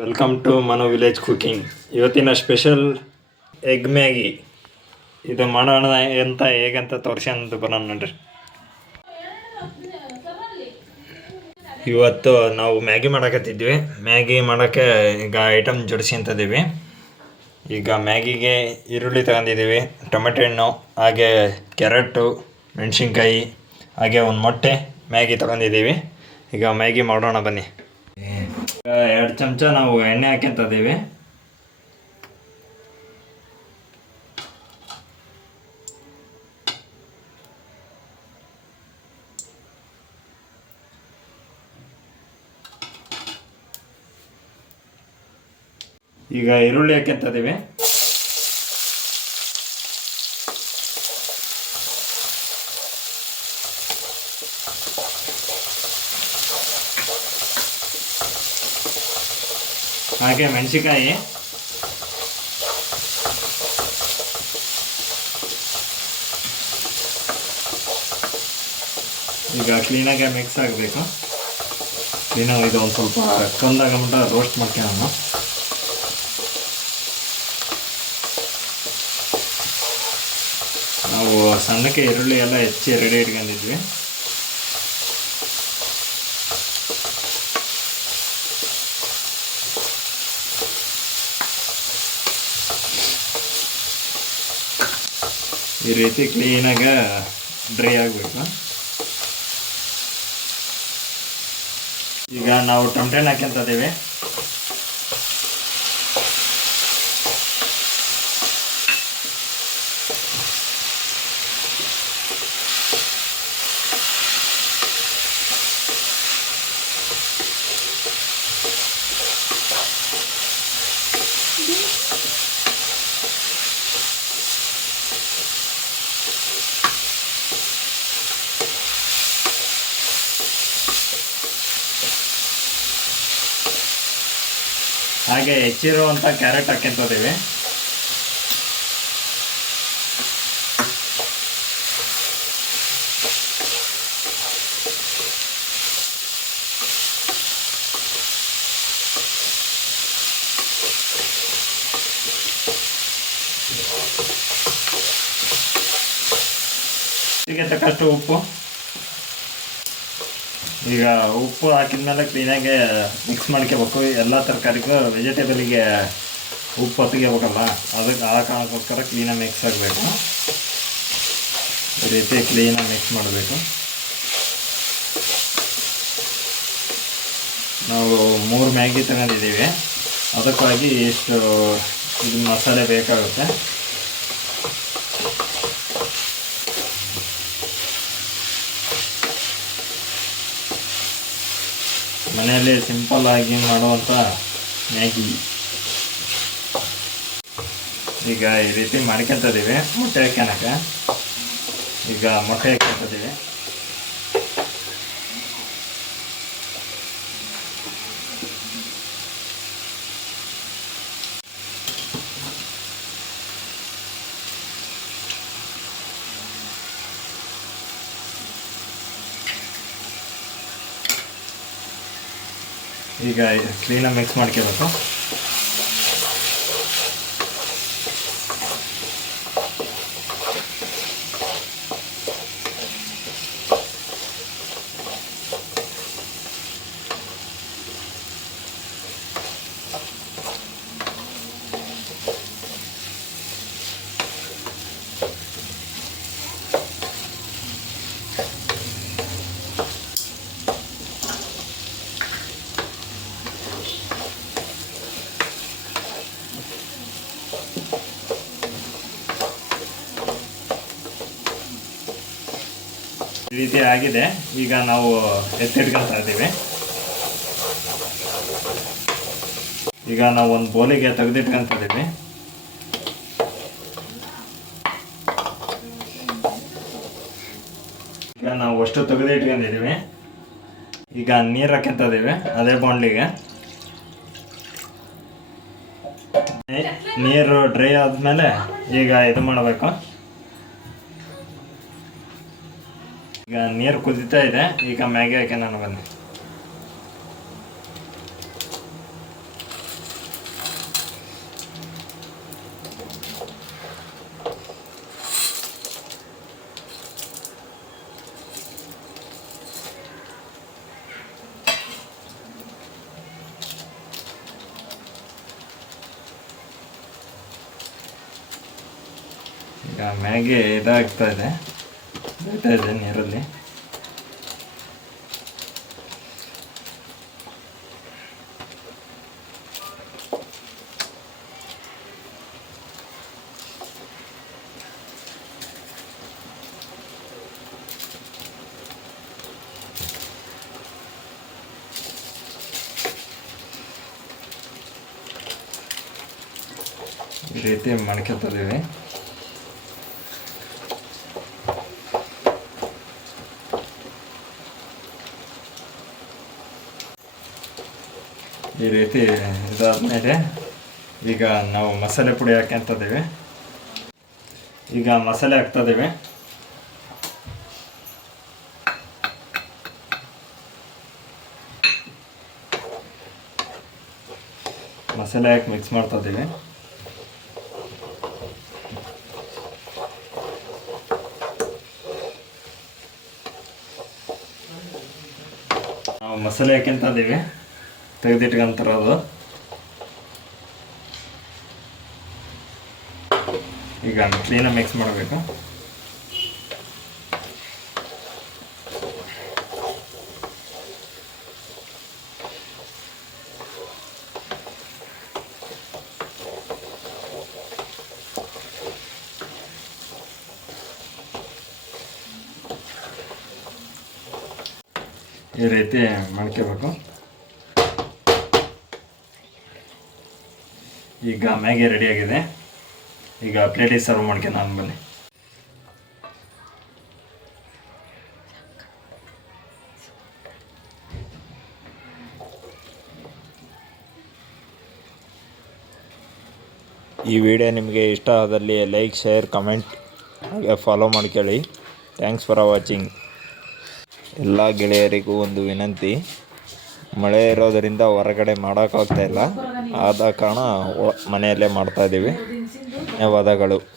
Welcome to Mano village cooking ಇವತ್ತಿನ special egg Maggi ಇದು ಮಾಡೋಣ ಎಂತ ಹೇಗಂತ ತೋರ್ಸ್ಕೊಂಡ್ ಬರೋಣ ನೋಡ್ರಿ. ಇವತ್ತು ನಾವು ಮ್ಯಾಗಿ ಮಾಡಕತ್ತಿದ್ವಿ. ಮ್ಯಾಗಿ ಮಾಡೋಕ್ಕೆ ಈಗ ಐಟಮ್ ಜೋಡಿಸ್ಕೊಂತಿದ್ದೀವಿ ಈಗ ಮ್ಯಾಗಿಗೆ ಈರುಳ್ಳಿ ತಗೊಂಡಿದ್ದೀವಿ ಟೊಮೆಟೊ ಹಣ್ಣು, ಹಾಗೆ ಕ್ಯಾರೆಟು, ಮೆಣಸಿನ್ಕಾಯಿ, ಹಾಗೆ ಒಂದು ಮೊಟ್ಟೆ ಮ್ಯಾಗಿ ತಗೊಂಡಿದ್ದೀವಿ ಈಗ ಮ್ಯಾಗಿ ಮಾಡೋಣ ಬನ್ನಿ. ಎರಡು ಚಮಚ ನಾವು ಎಣ್ಣೆ ಹಾಕ್ಯಂತಿದ್ದೀವಿ ಈಗ ಈರುಳ್ಳಿ ಹಾಕ್ಯಂತಿದ್ದೀವಿ ಹಾಗೆ ಮೆಣಸಿಕಾಯಿ ಈಗ ಕ್ಲೀನಾಗೆ ಮಿಕ್ಸ್ ಆಗಬೇಕು. ಕ್ಲೀನಾಗಿ ಇದು ಒಂದು ಸ್ವಲ್ಪ ಕಂದಾಗ ಮಟ್ಟ ರೋಸ್ಟ್ ಮಾಡ್ಕೊಳ್ಳೋಣ ನಾವು ಸಣ್ಣಕ್ಕೆ ಈರುಳ್ಳಿ ಎಲ್ಲ ಹೆಚ್ಚಿ ರೆಡಿ ಇಟ್ಕೊಂಡಿದ್ವಿ. ಈ ರೀತಿ ಕ್ಲೀನಾಗ ಡ್ರೈ ಆಗಬೇಕು. ಈಗ ನಾವು ಟೊಮೆಟೊ ಹಾಕ್ಯಂತಿದ್ದೀವಿ ಹಾಗೆ ಹೆಚ್ಚಿರುವಂಥ ಕ್ಯಾರೆಟ್ ರುಚಿಗೆ ತಕ್ಕಷ್ಟು ಉಪ್ಪು. ಈಗ ಉಪ್ಪು ಹಾಕಿದ್ಮೇಲೆ ಕ್ಲೀನಾಗಿ ಮಿಕ್ಸ್ ಮಾಡ್ಕೋಬೇಕು ಎಲ್ಲ ತರಕಾರಿಗೂ ವೆಜಿಟೇಬಲಿಗೆ ಉಪ್ಪು ಹೊತ್ತಿಗೆಬೇಕಲ್ಲ ಅದಕ್ಕೆ ಆ ಕಾರಣಕ್ಕೋಸ್ಕರ ಕ್ಲೀನಾಗಿ ಮಿಕ್ಸ್ ಆಗಬೇಕು. ಈ ರೀತಿ ಕ್ಲೀನಾಗಿ ಮಿಕ್ಸ್ ಮಾಡಬೇಕು. ನಾವು ಮೂರು ಮ್ಯಾಗಿ ತಗೊಂಡಿದ್ದೀವಿ. ಅದಕ್ಕಾಗಿ ಎಷ್ಟು ಇದು ಮಸಾಲೆ ಬೇಕಾಗುತ್ತೆ. ಮನೆಯಲ್ಲಿ ಸಿಂಪಲ್ ಆಗಿ ಮಾಡುವಂಥ ಮ್ಯಾಗಿ. ಈಗ ಈ ರೀತಿ ಮಾಡ್ಕೊತಿದ್ದೀವಿ ಮೊಟ್ಟೆ ಹಾಕ್ಯನಕ ಈಗ ಮೊಟ್ಟೆ ಹಾಕ್ಯಂತಿದ್ದೀವಿ ಈಗ ಕ್ಲೀನಾಗಿ ಮಿಕ್ಸ್ ಮಾಡ್ಕೋಬೇಕು. ಈ ರೀತಿ ಆಗಿದೆ. ಈಗ ನಾವು ಎತ್ತಿಡ್ಕೊಳ್ತಾ ಇದ್ದೀವಿ ಈಗ ನಾವು ಒಂದು ಬೋಲಿಗೆ ತೆಗೆದಿಟ್ಕೊಂತ ಇದ್ದೀವಿ ಈಗ ನಾವು ಅಷ್ಟು ತೆಗೆದಿಟ್ಕೊಂಡಿದ್ದೀವಿ ಈಗ ನೀರು ಹಾಕ್ಯಂತ ಅದೇ ಬಾಂಡ್ಲಿಗೆ ನೀರು ಡ್ರೈ ಆದಮೇಲೆ ಈಗ ಇದು ಮಾಡಬೇಕು. ಈಗ ನೀರು ಕುದೀತಾ ಇದೆ, ಈಗ ಮ್ಯಾಗಿ ಹಾಕಿ ನಾನು ಬನ್ನಿ ಮ್ಯಾಗಿ ಇದಾಗ್ತಾ ಇದೆ. ಇದೆ ನೀರಲ್ಲಿ. ಈ ರೀತಿ ಮಾಡ್ಕೊತಿದ್ದೀವಿ ಈ ರೀತಿ ಇದಾದಮೇಲೆ ಈಗ ನಾವು ಮಸಾಲೆ ಪುಡಿ ಹಾಕ್ಯಂತಿದ್ದೀವಿ ಈಗ ಮಸಾಲೆ ಹಾಕ್ತಾ ಇದೀವಿ. ಮಸಾಲೆ ಹಾಕಿ ಮಿಕ್ಸ್ ಮಾಡ್ತಾ ಇದ್ದೀವಿ ನಾವು ಮಸಾಲೆ ಹಾಕ್ಯಂತ ಇದ್ದೀವಿ ತೆಗೆದಿಟ್ಕೊಂತಾರದು ಈಗ ಕ್ಲೀನಾಗಿ ಮಿಕ್ಸ್ ಮಾಡಬೇಕು. ಈ ರೀತಿ ಮಾಡ್ಕೋಬೇಕು. ಈಗ ಮ್ಯಾಗಿ ಆಗಿದೆ. ಈಗ ಪ್ಲೇಟಿಗೆ ಸರ್ವ್ ಮಾಡ್ಕೊಂಡು ನಾನು ಬನ್ನಿ. ಈ ವಿಡಿಯೋ ನಿಮಗೆ ಇಷ್ಟ ಆದಲ್ಲಿ ಲೈಕ್ ಶೇರ್ ಕಮೆಂಟ್ ಹಾಗೆ ಫಾಲೋ ಮಾಡ್ಕೊಳ್ಳಿ. ಥ್ಯಾಂಕ್ಸ್ ಫಾರ್ ವಾಚಿಂಗ್ ಎಲ್ಲ ಗೆಳೆಯರಿಗೂ ಒಂದು ವಿನಂತಿ. ಮಳೆ ಇರೋದರಿಂದ ಹೊರಗಡೆ ಮಾಡೋಕ್ಕಾಗ್ತಾ ಇಲ್ಲ. ಆದ ಕಾರಣ ಮನೆಯಲ್ಲೇ ಮಾಡ್ತಾ ಇದ್ದೀವಿ ಧನ್ಯವಾದಗಳು.